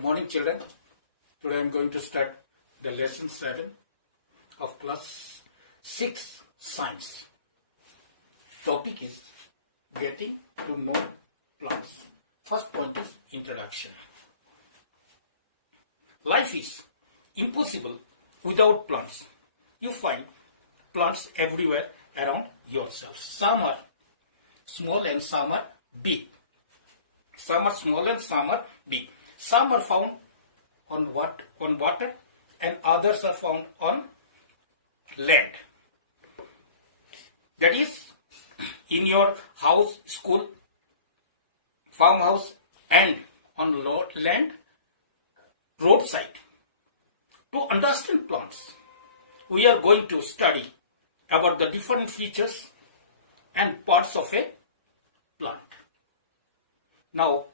Good morning, children. Today I am going to start the lesson 7 of class 6 science. Topic is getting to know plants. First point is introduction. Life is impossible without plants. You find plants everywhere around yourself. Some are small and some are big. Some are small and some are big. Some are found on water and others are found on land. That is in your house, school, farmhouse and on land, roadside. To understand plants, we are going to study about the different features and parts of a plant. Now,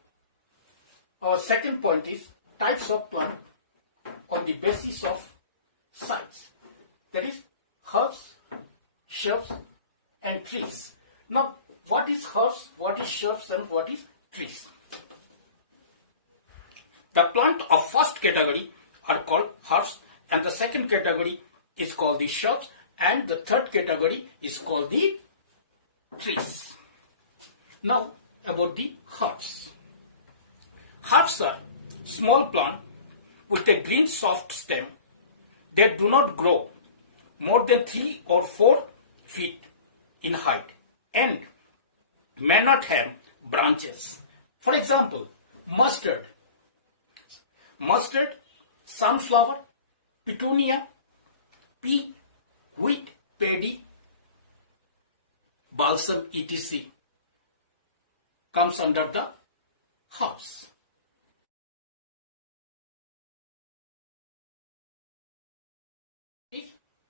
our second point is types of plant on the basis of size. That is herbs, shrubs and trees. Now, what is herbs, what is shrubs and what is trees? The plant of first category are called herbs and the second category is called the shrubs and the third category is called the trees. Now, about the herbs. Herbs are small plant with a green soft stem. They do not grow more than 3 or 4 feet in height and may not have branches. For example, mustard, sunflower, petunia, pea, wheat, paddy, balsam, etc. comes under the herbs.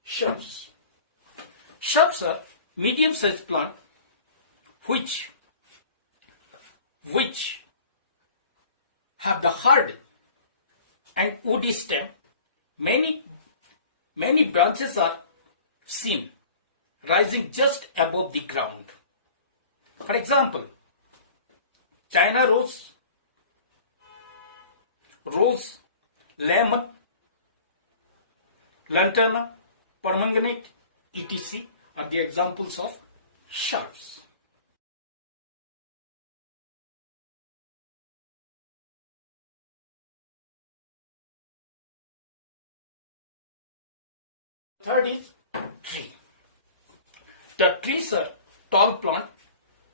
Shrubs. Shrubs are medium-sized plant which have the hard and woody stem. Many branches are seen rising just above the ground. For example, China rose, lemon, lantana, pomegranate, etc. are the examples of shrubs. Third is tree. The trees are tall plant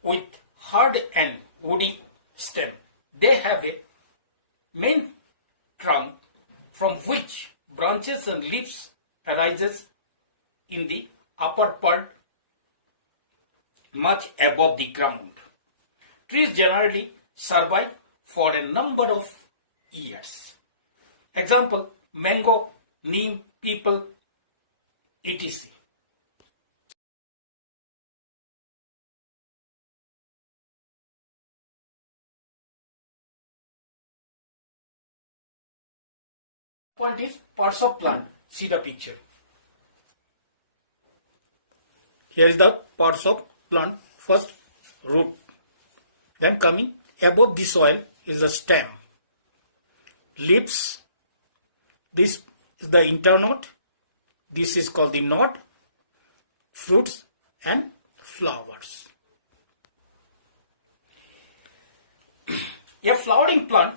with hard and woody stem. They have a main trunk from which branches and leaves arises in the upper part much above the ground. Trees generally survive for a number of years. Example, mango, neem, peepal, etc. Point is parts of plant. See the picture. Here is the parts of plant. First, root. Then coming above the soil is the stem. Leaves. This is the internode. This is called the node. Fruits and flowers. A flowering plant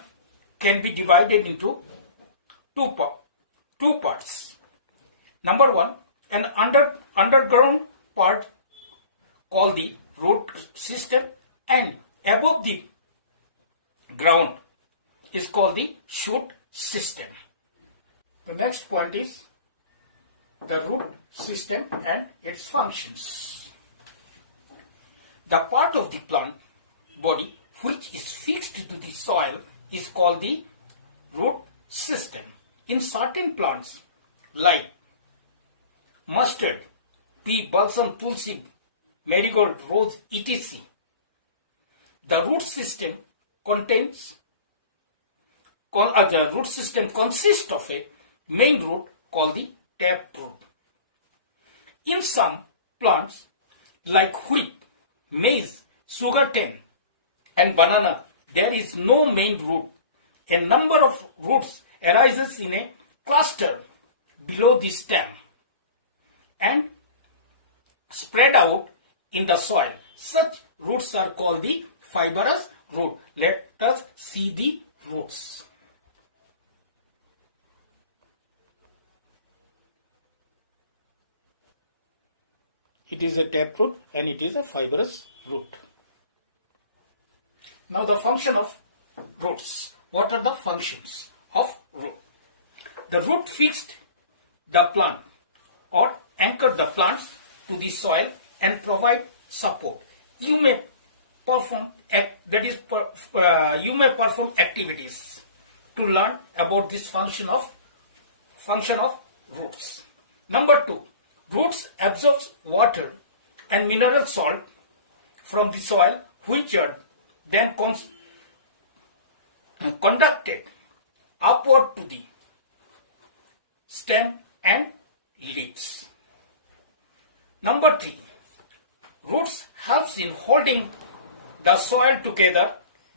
can be divided into two parts. Number one, an underground part called the root system and above the ground is called the shoot system. The next point is the root system and its functions. The part of the plant body which is fixed to the soil is called the root system. In certain plants like mustard, pea, balsam, tulsi, marigold, rose, etc. The root system consists of a main root called the taproot. In some plants like wheat, maize, sugarcane and banana, there is no main root a number of roots arises in a cluster below the stem and spread out in the soil. Such roots are called the fibrous root. Let us see the roots. It is a taproot and it is a fibrous root. Now the function of roots. What are the functions of root? The root fixed the plant or anchored the plants to the soil and provide support. You may perform activities to learn about this function of roots. Number 2, roots absorb water and mineral salt from the soil, which are then conducted upward to the stem and leaves. Number 3, roots helps in holding the soil together,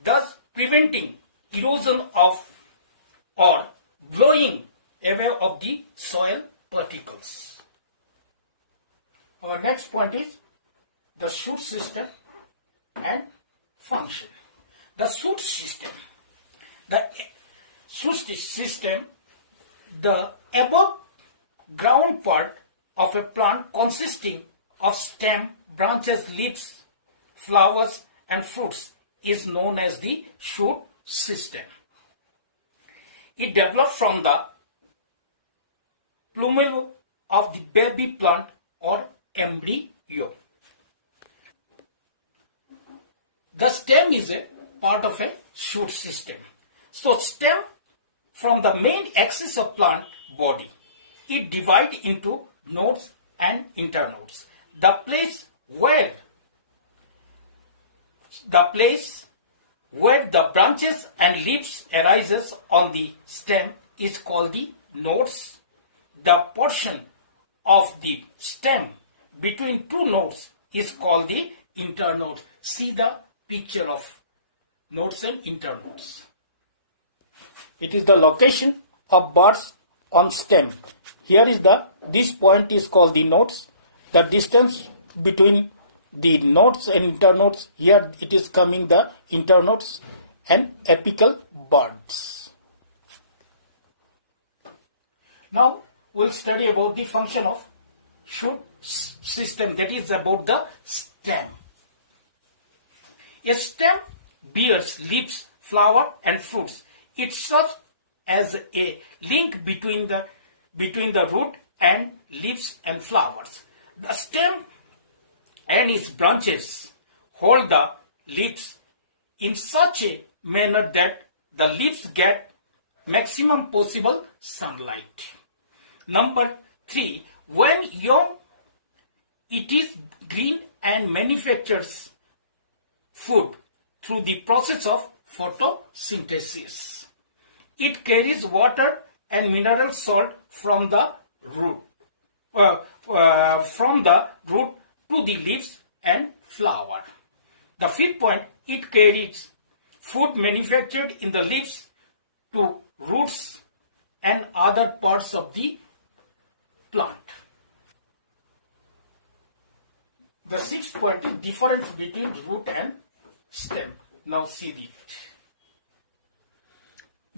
thus preventing erosion of or blowing away of the soil particles. Our next point is the shoot system and function. The shoot system. The above ground part of a plant consisting of stem, branches, leaves, flowers and fruits is known as the shoot system. It develops from the plumule of the baby plant or embryo. The stem is a part of a shoot system. So stem from the main axis of plant body. It divides into nodes and internodes. The place where the branches and leaves arises on the stem is called the nodes. The portion of the stem between two nodes is called the internodes. See the picture of nodes and internodes. It is the location of buds on stem. Here is this point is called the nodes. The distance between the nodes and internodes, here it is coming the internodes and apical buds. Now we'll study about the function of shoot system, that is about the stem. A stem bears leaves, flower and fruits. It serves as a link between the root and leaves and flowers. The stem and its branches hold the leaves in such a manner that the leaves get maximum possible sunlight. Number 3, when young, it is green and manufactures food through the process of photosynthesis. It carries water and mineral salt from the root to the leaves and flower. The 5th point, it carries food manufactured in the leaves to roots and other parts of the plant. The 6th point is difference between root and stem. Now see it.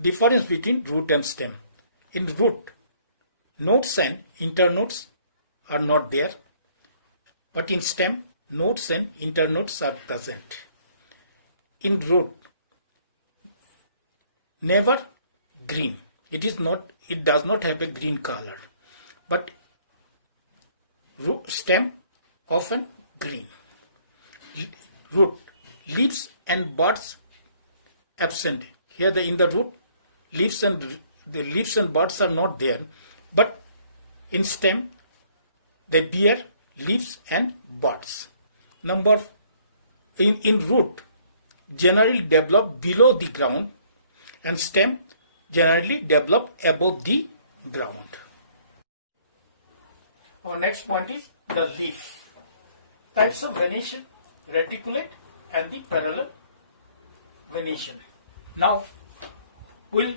Difference between root and stem. In root, nodes and internodes are not there, but in stem, nodes and internodes are present. In root, never green. It does not have a green color, but root, stem often green. Root, leaves and buds absent. Here in the root, the leaves and buds are not there, but in stem they bear leaves and buds. In root generally develop below the ground and stem generally develop above the ground. Our next point is the leaf. Types of venation, reticulate and the parallel venation. Now we'll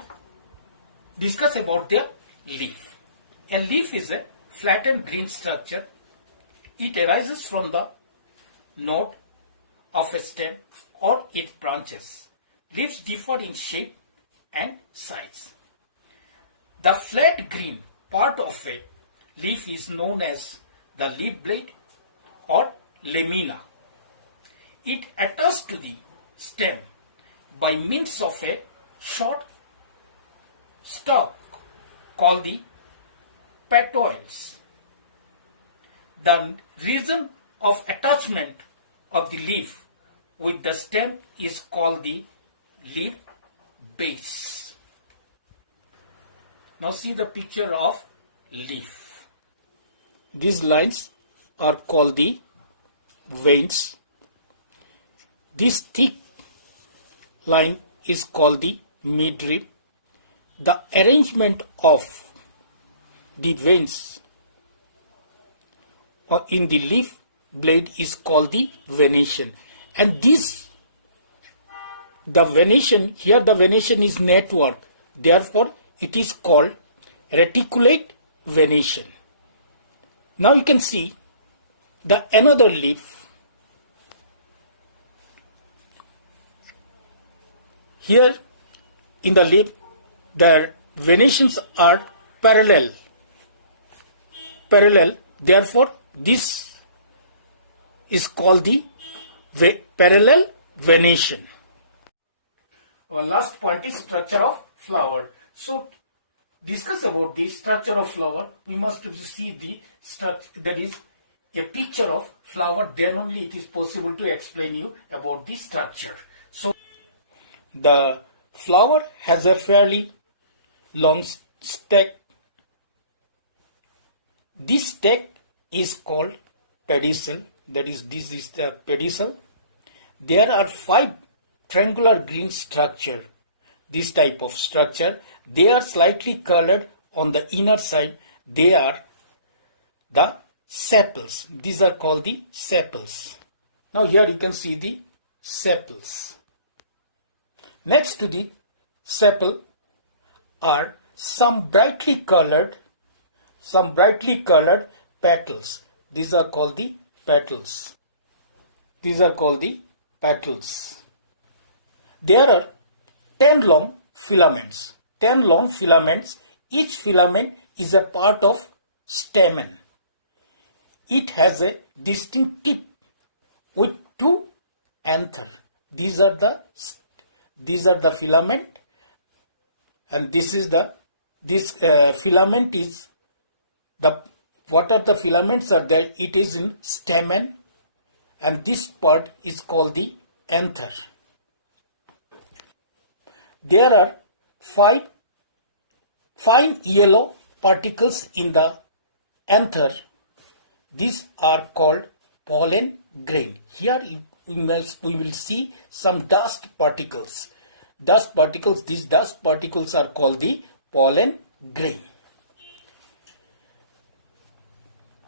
discuss about the leaf. A leaf is a flattened green structure. It arises from the node of a stem or its branches. Leaves differ in shape and size. The flat green part of a leaf is known as the leaf blade or lamina. It attaches to the stem by means of a short stalk called the petioles. The region of attachment of the leaf with the stem is called the leaf base. Now see the picture of leaf. These lines are called the veins. This thick line is called the midrib. The arrangement of the veins in the leaf blade is called the venation, and the venation is network, therefore it is called reticulate venation. Now you can see the another leaf. Here in the leaf the venations are parallel, therefore this is called the parallel venation. Our last point is structure of flower. So discuss about the structure of flower, we must see the structure, that is a picture of flower, then only it is possible to explain you about the structure. So the flower has a fairly long stack. This stack is called pedicel, that is this is the pedicel. There are 5 triangular green structure, this type of structure. They are slightly colored on the inner side. They are the sepals. These are called the sepals. Now here you can see the sepals. Next to the sepal are some brightly colored petals. These are called the petals. There are 10 long filaments. Each filament is a part of stamen. It has a distinct tip with 2 anther. These are the filament, and this filament is what are the filaments are there? It is in stamen, and this part is called the anther. There are 5 fine yellow particles in the anther. These are called pollen grain. Here we will see some dust particles. These dust particles are called the pollen grain.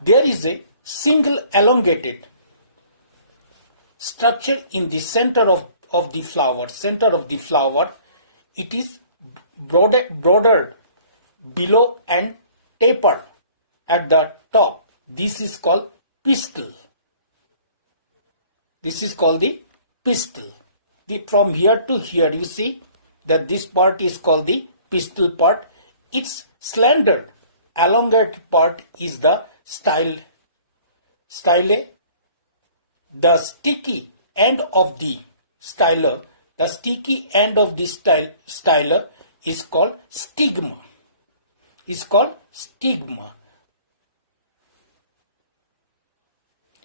There is a single elongated structure in the center of the flower. It is broadened below and tapered at the top. This is called pistil. From here to here you see that this part is called the pistil part. Its slender elongated part is the style. The sticky end of the styler is called stigma.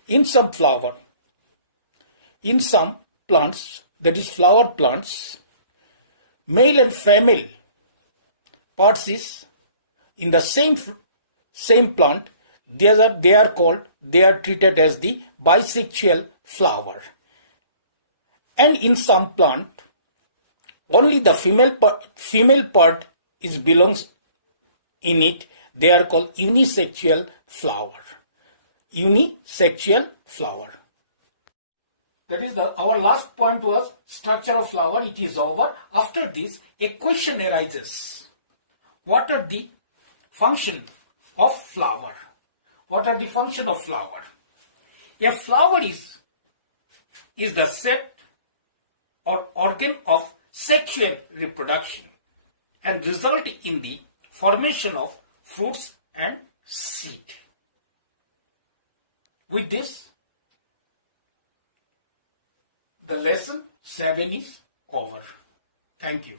In some plants, that is flower plants, male and female parts is in the same plant. They are treated as the bisexual flower. And in some plant, only the female part is belongs in it. They are called unisexual flower. That is our last point was structure of flower. It is over. After this, a question arises. What are the function of flower? What are the function of flower? A flower is the set or organ of sexual reproduction and result in the formation of fruits and seed. With this, the lesson 7 is over. Thank you.